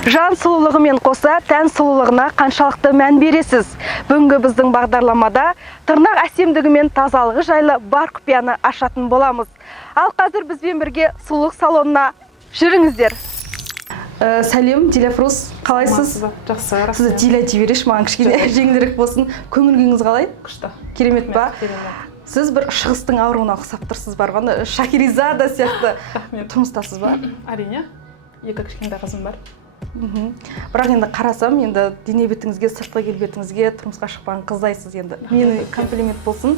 Жан сұлулығымен қоса тән сұлулығына қаншалықты мән бересіз? Бүгінгі біздің бағдарламада тырнақ әсемдігі мен тазалығы жайлы бар құпияны ашатын боламыз. Ал қазір бізбен бірге сұлулық салонына жүріңіздер. Сәлем, Диляфрус, қалайсыз? Жақсы, рахмет. Сізді Диля дей берейінші, маған кішкене жеңілдірек болсын. Көңіл-күйіңіз қалай? Күшті. Керемет па? Керемет. Сіз бір шығыстың ауруына ұқсап тұрсыз барғаны, Шахерезада сияқты тұрмыстасыз ба? Әрине, екі кішкентай қызым бар. Бірақ енді қарасам, енді дене бетіңізге, сыртқы келбетіңізге тұрмысқа шықпаған қыздайсыз енді. Мені комплимент болсын.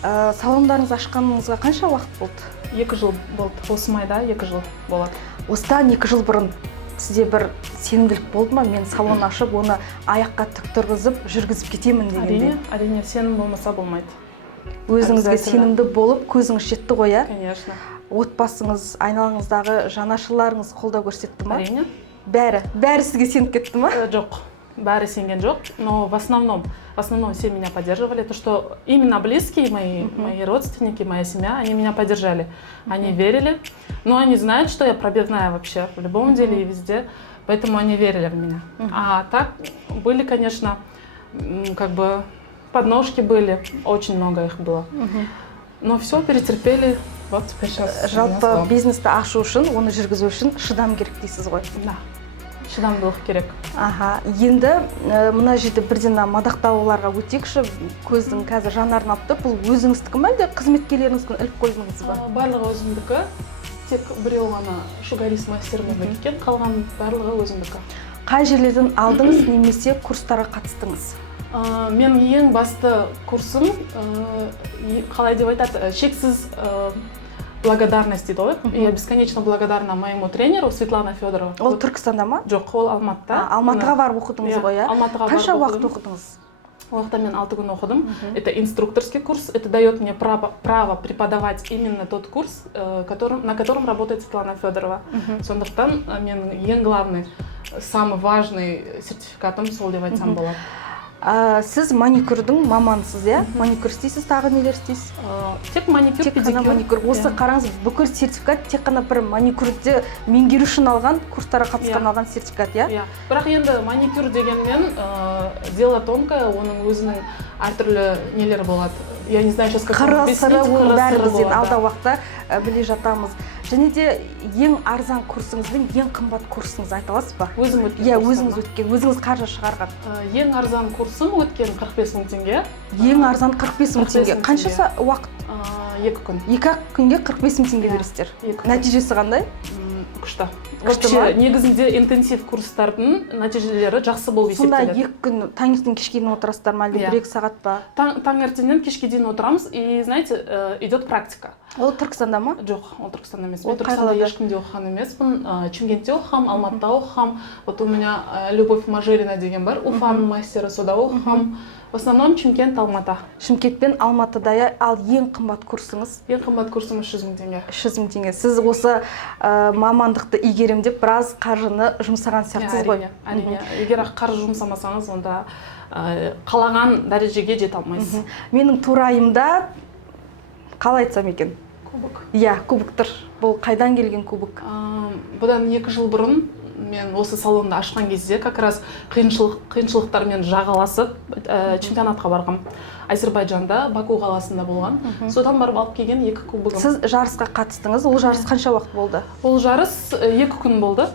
Салондарыңыз ашқаныңызға қанша уақыт болды? 2 жыл болды. Осы майда 2 жыл болады. Осыдан 2 жыл бұрын сізде бір сенімділік болды ма? Мен салон ашып, оны аяққа тік тұрғызып, жүргізіп кетемін дегенде. Әрине, сенім болмаса болмайды. Өзіңізге сенімді болып, көзіңіз жетті ғой, иә? Конечно. Отбасыңыз, айналаңыздағы жанашырларыңыз қолдау көрсетті ма? Әрине. Бәрі сізге сеніп кетті ма? Жоқ, бәрі сенген жоқ, но в основном все меня поддерживали. То, что именно близкие мои родственники, моя семья, они меня поддержали. Они верили, но они знают, что я пробивная вообще в любом деле и везде, поэтому они верили в меня. А так были, конечно, как бы подножки были, очень много их было. Но все перетерпели. Вот теперь сейчас. Жалпы бизнесті ашу үшін, оны жүргізу үшін шыдам керек дейсіз ғой. Да. Шыдамдылық керек. Аха, енді мына жерде бірден мадақтауларға өтейікші. Көздің қазір жанарын алып тұр. Бұл өзіңіздікі ме әлде қызметкерлеріңіздің іліп қойдыңыз ба? Барлығы өзімдікі. Тек біреу ғана шугарист мастерімізді кеткен, қалған барлығы өзімдікі. Қай жерлерден алдыңыз немесе курстарға қатыстыңыз? Мен ең басты курсым, қалай деп айтады, шексіз благодарность дейді ғой. Я бесконечно благодарна моему тренеру Светлана Федорова. Ол Түркістанда ма? Жоқ, ол Алматыда. Алматыға барып оқыдыңыз ғой, иә? Қанша уақыт оқыдыңыз? Ол жақта мен 6 күн оқыдым. Это инструкторский курс. Это дает мне право преподавать именно тот курс, на котором работает Светлана Федорова. Сондықтан мен ең главный, самый важный сертификатым сол деп айтсам болады. Сіз маникюрдің мамансыз, иә? Маникюр істейсіз, тағы нелер істейсіз? Тек маникюр, педикюр. Осы қараңыз, бүкіл сертификат тек қана бір маникюрді меңгеру үшін алған, курстарға қатысқан алған сертификат, иә? Бірақ енді маникюр дегенмен дело тонкое, оның өзінің әртүрлі нелері болады. Я не знаю, сейчас как объяснить. Қыры-сыры, бәрі бізден алда уақытта біле жатамыз. Және де ең арзан курсыңыз бен ең қымбат курсыңыз айта аласыз ба? Өзім өткен. Иә, өзіңіз өткен, өзіңіз қаржы шығарған. Ең арзан курсым өткен 45 мың теңге. Ең арзан 45 мың теңге. Қанша уақыт? 2 күн. 2 күнге 45 мың теңге бересіздер. Нәтижесі қандай? Күшті. Вообще негізінде интенсив курстардың нәтижелері жақсы болып есептеледі. Сонда 2 күн таңертең кешке дейін отырасыздар ма, әлде 1-2 сағат па? Таңертеңнен кешке дейін отырамыз и, знаете, идет практика. Ол Түркістанда ма? Жоқ, ол Түркістанда емес. Мен Түркістанда ешкімде оқыған емеспін. Шымкентте оқығам, Алматыда оқығам. Вот у меня Любовь Мажерина деген бар, Уфаның мастері, сода оқығам. В основном Шымкент, Алматы. Шымкент пен Алматыда, ал ең қымбат курсыңыз? Ең қымбат курсым 300 мың теңге. 300 мың теңге. Сіз осы мамандықты игерем деп біраз қаржыны жұмсаған сияқтысыз ғой? Әрине. Егер қаржы жұмсамасаңыз, онда қалаған дәрежеге жете алмайсыз. Менің турайымда қалай айтсам екен? Кубок. Иә, кубок тұр. Бұл қайдан келген кубок? Бұдан 2 жыл бұрын мен осы салонды ашқан кезде как раз қиыншылықтармен жағаласып чемпионатқа барғам. Әзербайжанда, Баку қаласында болған. Содан барып алып келген 2 кубогым. Сіз жарысқа қатыстыңыз. Ол жарыс қанша уақыт болды? Ол жарыс 2 күн болды.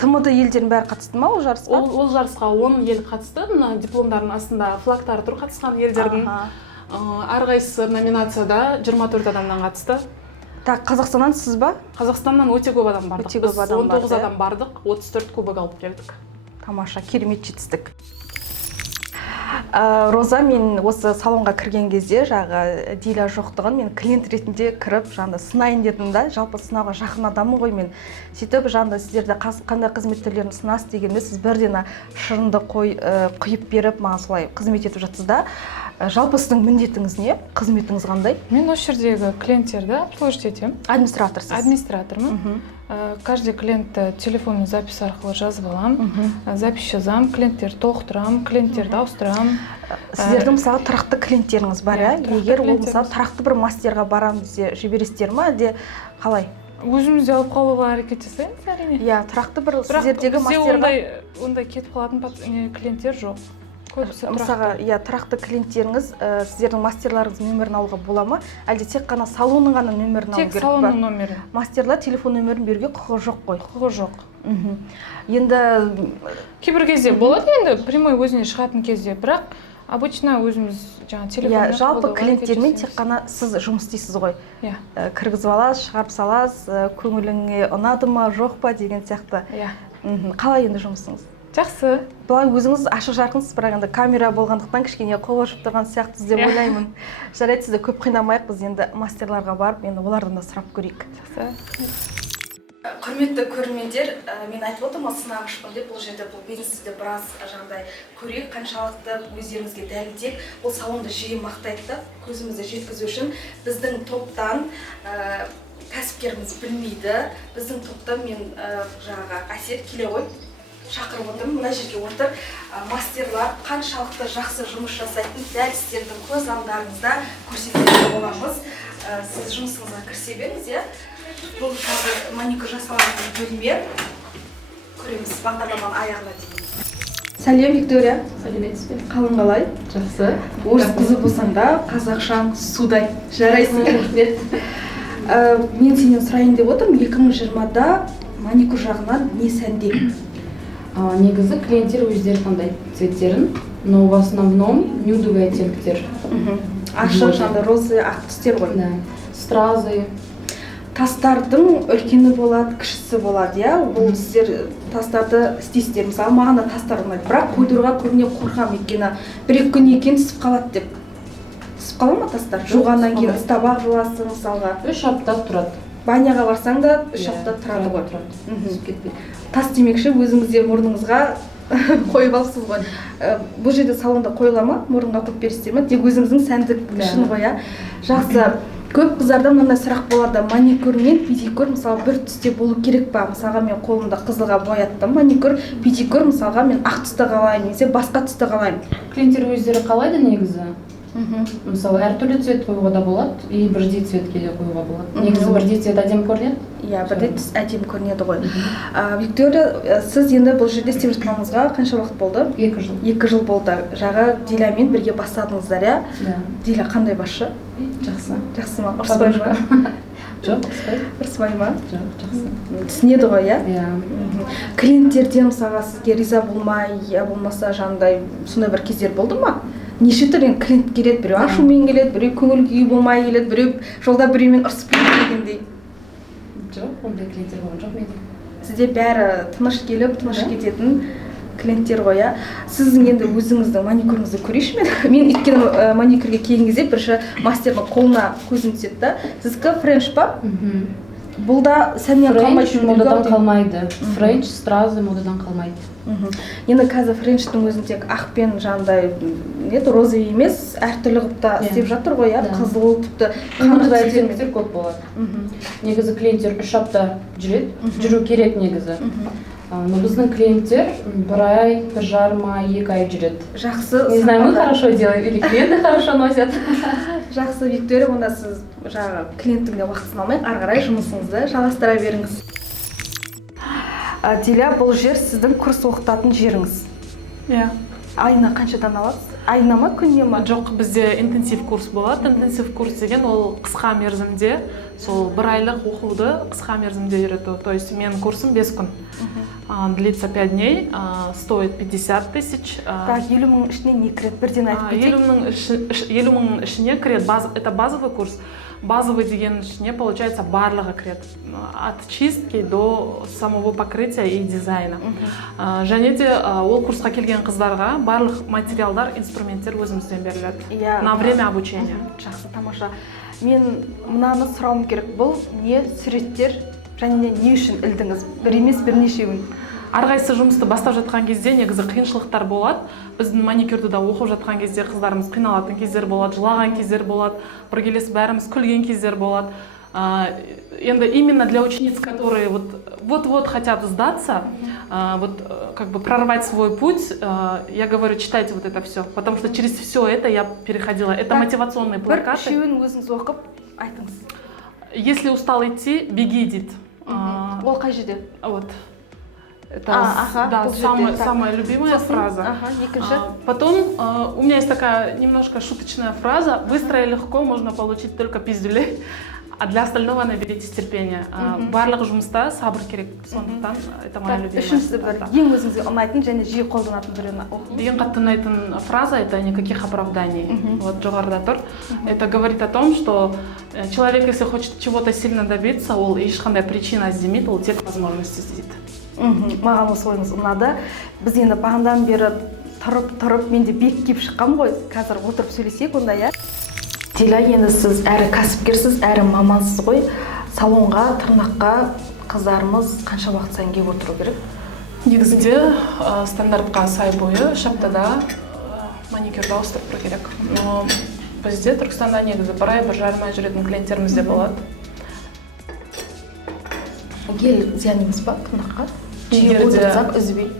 ТМД елдердің бәрі қатысты ма ол жарысқа? Ол жарысқа 10 ел қатысты. Дипломдардың астында флагтары тұр қатысқан елдердің. Әрқайсысы номинацияда 24 адамнан қатысты. Так, Қазақстаннан сіз ба? Қазақстаннан өте көп адам бардық. Біз 19 адам бардық, 34 кубок алып келдік. Тамаша, керемет жетістік. Роза, мен осы салонға кірген кезде жағы Диля жоқтығын мен клиент ретінде кіріп, жаңда сынайын дедім да, жалпы сынауға жақын адамы ғой мен. Сөйтіп, жаңда сіздерді қандай қызмет түрлерін сынасыз дегенде, сіз бірден шырынды құйып беріп, маған солай қызмет етіп жатсыз да. Жалпы сіздің міндетіңіз не? Қызметіңіз қандай? Мен осы жердегі клиенттерді обслуживать етемін. Администраторсыз? Администратормын. Каждый клиент телефонмен запись арқылы жазып аламын. Запись жазамын, клиенттерді толықтырамын, клиенттерді ауыстырамын. Сіздердің мысалы тұрақты клиенттеріңіз бар, егер ол мысалы тұрақты бір мастерға барамын десе жібересіздер ма, әлде қалай? өзімізде алып қалуға әрекет жасаймыз әрине. иә тұрақты бір Бірақ сіздердегі бізде мастерға ондай кетіп қалатын клиенттер жоқ. Көбісі мысалға иә тұрақты клиенттеріңіз сіздердің мастерларыңыз нөмірін алуға бола ма, әлде тек қана салонның ғана нөмірін алу керек тек па? салонның нөмірі. Мастерлар телефон нөмірін беруге құқығы жоқ қой. Құқығы жоқ. Енді Кейбір кезде болады енді прямой өзіне шығатын кезде, бірақ обычно өзіміз жаңа телефонмен жалпы клиенттермен тек қана сіз жұмыс істейсіз ғой. Иә. Кіргізіп аласыз, шығарып саласыз, көңіліңе ұнады ма, жоқ па деген сияқты. Иә. Қалай енді жұмысыңыз? Жақсы. Былай өзіңіз ашық жарқынсыз, бірақ енді камера болғандықтан кішкене қобалжып тұрған сияқтысыз деп ойлаймын. Жарайды, сізді көп қинамайық, біз енді мастерларға барып, енді олардан да сұрап көрейік. Жақсы. Құрметті көрермендер, мен айтып отырмын, сынағышпын деп, бұл жерде бұл бизнесті біраз жаңағыдай көрейік, қаншалықты өздеріңізге дәлелдеп, бұл салонды жиі мақтайды да, көзімізді жеткізу үшін біздің топтан кәсіпкеріміз білмейді. Біздің топтан мен жаңағы Әсет келе ғой, шақырып отырмын, мына жерге отыр. Мастерлар қаншалықты жақсы жұмыс жасайтын дәл сіздердің көз алдарыңызда көрсететін боламыз. Сіз жұмысыңызға кірісе беріңіз, иә? Бұл қазір маникюр жасалатын бөлме. Көреміз бағдарламаның аяғына дейін. Сәлем, Виктория. Сәлеметсіз бе? Қалың қалай? Жақсы. Орыс қызы болсаң да, қазақшаң судай жарайсың. Рахмет. Мен сенен сұрайын деп отырмын, 2020-да маникюр жағынан не сәнде? Негізі клиенттер өздері таңдайды цветтерін, но в основном нюдовый оттенктер. Ашық, жаңда розы, ақ түстер ғой. Да. Стразы. Тастардың үлкені болады, кішісі болады, иә? Бұл сіздер тастарды істейсіздер. Мысалы, маған да тастар ұнайды, бірақ қойдыруға көбіне қорқамын, өйткені бір-екі күннен кейін түсіп қалады деп. Түсіп қала ма тастар? Жуғаннан кейін табақ жуасың, мысалға. 3 апта тұрады. Баняға барсаң да 3 апта тұрады ғой. Түсіп кетпейді. Тас демекші, өзіңізде мұрныңызға қойып алыпсыз ғой. Бұл жерде салонда қойыла ма, мұрынға қойып бересіздер ме? Тек өзіңіздің сәндік үшін ғой, иә? Жақсы. Көп қыздарда мынандай сұрақ болады, маникюр мен педикюр мысалы бір түсте болу керек па? Мысалға мен қолымда қызылға бояттым маникюр, педикюр мысалға мен ақ түсті қалаймын, немесе басқа түсті қалаймын. Клиенттер өздері қалайды негізі. Мысалы, әртүрлі цвет қоюға да болады, и бірдей цветке де қоюға болады. Негізі бірдей цвет әдемі көрінеді? Иә, бірдей түс әдемі көрінеді ғой. Виктория, сіз енді бұл жерде істеп жатқаныңызға қанша уақыт болды? 2 жыл. 2 жыл болды. Жаңа Дилямен бірге бастадыңыздар, иә? Да. Диля қандай басшы? Жақсы. Жақсы ма? Ұрыспай ма? Жоқ, ұрыспай. Ұрыспай ма? Жоқ, жақсы. Түсінеді ғой, иә? Иә. Клиенттерден мысалға сізге риза болмай, я болмаса жаңағыдай сондай бір кездер болды ма? Неше түрлі клиент келеді, біреу ашумен келеді, біреу көңіл күйі болмай келеді, біреу жолда біреумен ұрысып кетеді дегендей. Жоқ, ондай клиенттер болған жоқ менде. Сізде бәрі тыныш келіп, тыныш кететін клиенттер ғой, иә? Сіздің енді өзіңіздің маникюріңізді көрейінші мен. Мен өйткені маникюрге келген кезде бірінші мастердің қолына көзім түседі да. Сіздікі френч па? Бұл да сәннен қалмайды. Модадан қалмайды. Френч, стразы модадан қалмайды. Енді қазір френчтің өзін тек ақпен жаңағыдай розы емес, әртүрлі қылып та істеп жатыр ғой, иә? Қызыл, тіпті Қандай оттенктер көп болады. Негізі клиенттер 3 апта жүреді, жүру керек негізі. Но біздің клиенттер 1 ай, 1,5 ай, 2 ай жүреді. Жақсы. Не знаю, мы хорошо делаем или клиенты хорошо носят. Жақсы, Виктория, онда сіз жаңағы клиенттің уақытысын алмай, ары қарай жұмысыңызды жалғастыра беріңіз. Диля, бұл жер сіздің курс оқытатын жеріңіз. Иә. Айына қаншадан аласыз? Айына ма, күніне ма? Жоқ, бізде интенсив курс болады. Интенсив курс деген ол қысқа мерзімде, сол 1 айлық оқуды қысқа мерзімде үйрету. То есть мен курсым 5 күн. Длится 5 дней, стоит 50 тысяч. Так, 50 мың ішіне не кіреді? Бірден айтып кетейік. 50 мың ішіне кіреді. Это базовый курс. Базовый деген ішіне, получается, барлығы кіреді. От чистки до самого покрытия и дизайна. Және де ол курсқа келген қыздарға барлық материалдар, инструменттер өзімізден беріледі. На время обучения. Жақсы, тамаша. Мен мынаны сұрауым керек. Бұл не суреттер және не үшін ілдіңіз? Бір емес, бірнешеуін. Әрқайсы жұмысты бастап жатқан кезде негізі қиыншылықтар болады. Біздің маникюрді да оқып жатқан кезде қыздарымыз қиналатын кездер болады, жылаған кездер болады, бір келесі бәріміз күлген кездер болады. Енді именно для учениц, которые вот хотят сдаться, как бы прорвать свой путь, я говорю, читайте вот это все, потому что через все это я переходила. Это мотивационные плакаты. Бір үшеуін өзіңіз оқып айтыңыз. Если устал идти, беги, дейді. Ол қай жерде? Вот. Это ага, да, бұл жерде. самая любимая фраза. Ага, екінші. Потом у меня есть такая немножко шуточная фраза. Быстро и легко можно получить только пиздюлей, а для остального наберитесь терпения. Барлық жұмыста сабыр керек. Сондықтан это моя любимая. Үшіншісі бір ең өзіңізге ұнайтын және жиі қолданатын біреуін оқыңыз. Ең қатты ұнайтын фраза — это никаких оправданий. Вот жоғарыда тұр. Это говорит о том, что человек, если хочет чего-то сильно добиться, ол ешқандай причина іздемейді, ол тек возможность іздейді. Маған осы ойыңыз ұнады. Біз енді бағанадан бері тұрып мен де бекіп шыққам ғой. Қазір отырып сөйлесек онда, иә. Диля, енді сіз әрі кәсіпкерсіз, әрі мамансыз ғой. Салонға, тырнаққа қыздарымыз қанша уақыт сайын келіп отыру керек? Негізінде стандартқа сай бойы үш аптада маникюрді ауыстырып тұру керек. Но бізде Түркістанда негізі бір ай, бір жарым ай жүретін клиенттеріміз де болады. Гель зиян емес па тырнаққа? Егерде үзбей.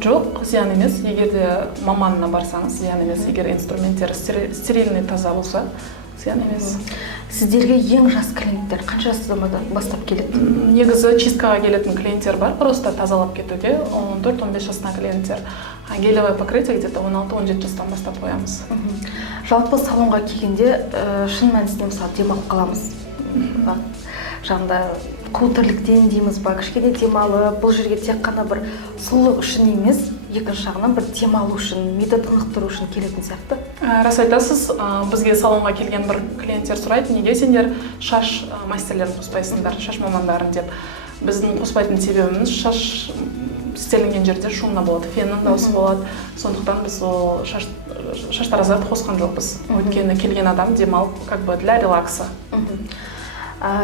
жоқ, зиян емес. Егерде маманына барсаңыз, зиян емес. Егер инструменттері стерильный, таза болса, зиян емес. Сіздерге ең жас клиенттер қанша жастан бастап келеді? Негізі чисткаға келетін клиенттер бар, просто тазалап кетуге 14-15 жастан клиенттер. А гелевое покрытие где-то 16-17 жастан бастап қоямыз. Жалпы салонға келгенде шын мәнісінде мысалы демалып қаламыз. Жаңда қу тірліктен дейміз ба, кішкене демалып, бұл жерге тек қана бір сұлулық үшін емес, екінші жағынан бір демалу үшін, миды тынықтыру үшін келетін сияқты. Рас айтасыз, бізге салонға келген бір клиенттер сұрайды, неге сендер шаш мастерлерін қоспайсыңдар, шаш мамандарын деп. Біздің қоспайтын себебіміз шаш істелінген жерде шумно болады, феннің дауысы болады. Сондықтан біз ол шаштаразды қосқан жоқпыз. Өйткені келген адам демалып, как бы для релакса.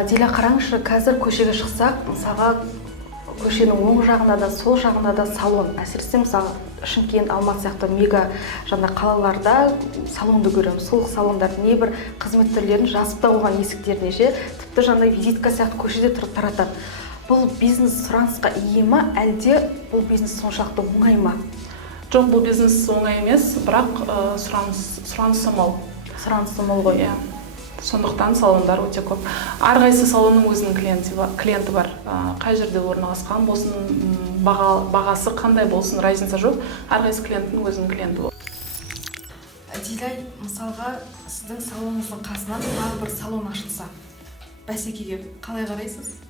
Диля, қараңызшы, қазір көшеге шықсақ, мысалға көшенің оң жағында да, сол жағында да салон. Әсіресе мысалы Шымкент, Алматы сияқты мега қалаларда салонды көреміз. Сол салондар небір қызмет түрлерін жазып та қойған есіктеріне ше, тіпті жаңағыдай визитка сияқты көшеде тұрып таратады. Бұл бизнес сұранысқа ие ма, әлде бұл бизнес соншалықты оңай ма? Жоқ, бұл бизнес оңай емес, бірақ сұранысы мол. Сұранысы мол ғой. Сондықтан салондар өте көп. Әрқайсы салонның өзінің клиенті бар. Қай жерде орналасқан болсын, бағасы қандай болсын, разница жоқ. Әрқайсы клиенттің өзінің клиенті бол. Диля, мысалға сіздің салоныңыздың қасынан тағы бір салон ашылса, бәсекеге қалай қарайсыз?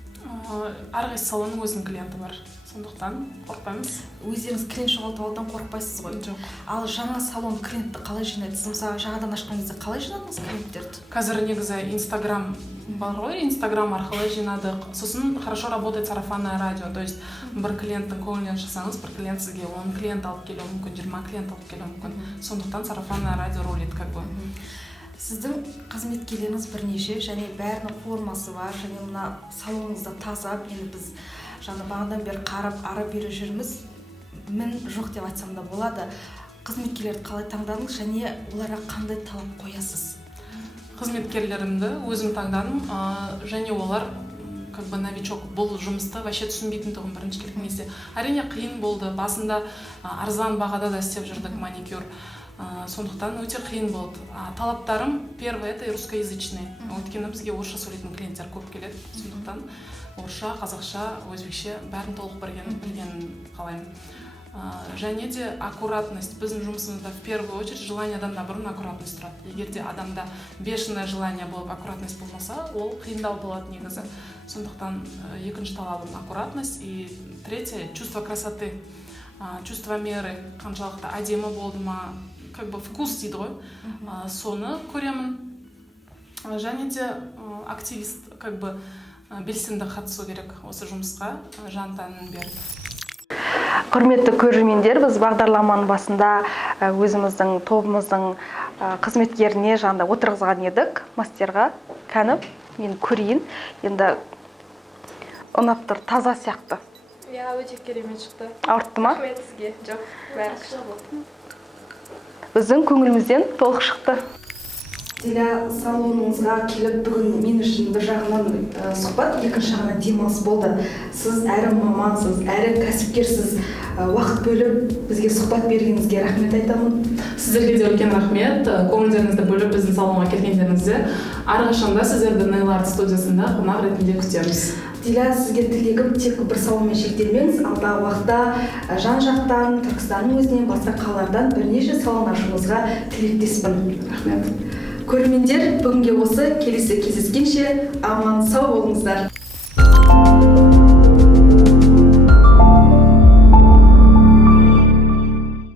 Әрқайсы салонның өзінің клиенті бар. Сондықтан қорықпаймыз. Өздеріңіз клиент жоғалтудан қорықпайсыз ғой? Жоқ. Ал жаңа салон клиентті қалай жинайды? Сіз мысалы жаңадан ашқан кезде қалай жинадыңыз клиенттерді? Қазір негізі Инстаграм бар ғой, Инстаграм арқылы жинадық. Сосын хорошо работает сарафанное радио. То есть бір клиенттің көңілінен шықсаңыз, бір клиент сізге 10 клиент алып келуі мүмкін, 20 клиент алып келуі мүмкін. Сондықтан сарафанное радио рулит как бы. Сіздің қызметкерлеріңіз бірнеше, және бәрінің формасы бар, және мына салоныңызда таза. Енді біз жаңа бағанадан бері қарап, ары бері жүрміз. Мін жоқ деп айтсам да болады. Қызметкерлерді қалай таңдадыңыз, және оларға қандай талап қоясыз? Қызметкерлерімді өзім таңдадым, және олар как бы новичок, бұл жұмысты вообще түсінбейтіндігін бірінші келген кезде. Әрине қиын болды. Басында арзан бағада да істеп жүрдік маникюр. Сондықтан өте қиын болды. Талаптарым первое — это русскоязычный. Өйткені бізге орысша сөйлейтін клиенттер көп келеді. Сондықтан орысша, қазақша, өзбекше бәрін толық білгенін қалаймын. Және де аккуратность. Біздің жұмысымызда в первую очередь желание адамда бұрын аккуратность тұрады. Егер де адамда бешеное желание болып аккуратность болмаса, ол қиындау болады негізі. Сондықтан екінші талабым аккуратность. И третье — чувство красоты. Чувство меры, қаншалықты әдемі болды ма, как бы вкус дейді ғой, соны көремін. Және де активист, как бы белсенді қатысу керек осы жұмысқа, жан-тәнін беріп. Құрметті көрермендер, біз бағдарламаның басында өзіміздің тобымыздың қызметкеріне жаңда отырғызған едік, мастерға. Кәніп, мен көрейін. Енді ұнап тұр, таза сияқты. Өте керемет шықты. Ауыртты ма? Рахмет сізге. Жоқ, бәрі күшті болды. Біздің көңілімізден толық шықты. Диля, салоныңызға келіп бүгін мен үшін бір жағынан сұхбат, екінші жағынан демалыс болды. Сіз әрі мамансыз, әрі кәсіпкерсіз, уақыт бөліп бізге сұхбат бергеніңізге рахмет айтамын. Сіздерге де үлкен рахмет. Көңілдеріңізді бөліп біздің салонға келгендеріңізде. Әрқашанда сіздерді Nail Art студиясында қонақ ретінде күтеміз. Диля, сізге тілегім тек бір салонмен шектелмеңіз. Алдағы уақытта жан-жақтан, Түркістанның өзінен, басқа қалалардан бірнеше салон ашуыңызға тілектеспін. Рахмет. Көрермендер, бүгінге осы, келесі кездескенше аман сау болыңыздар.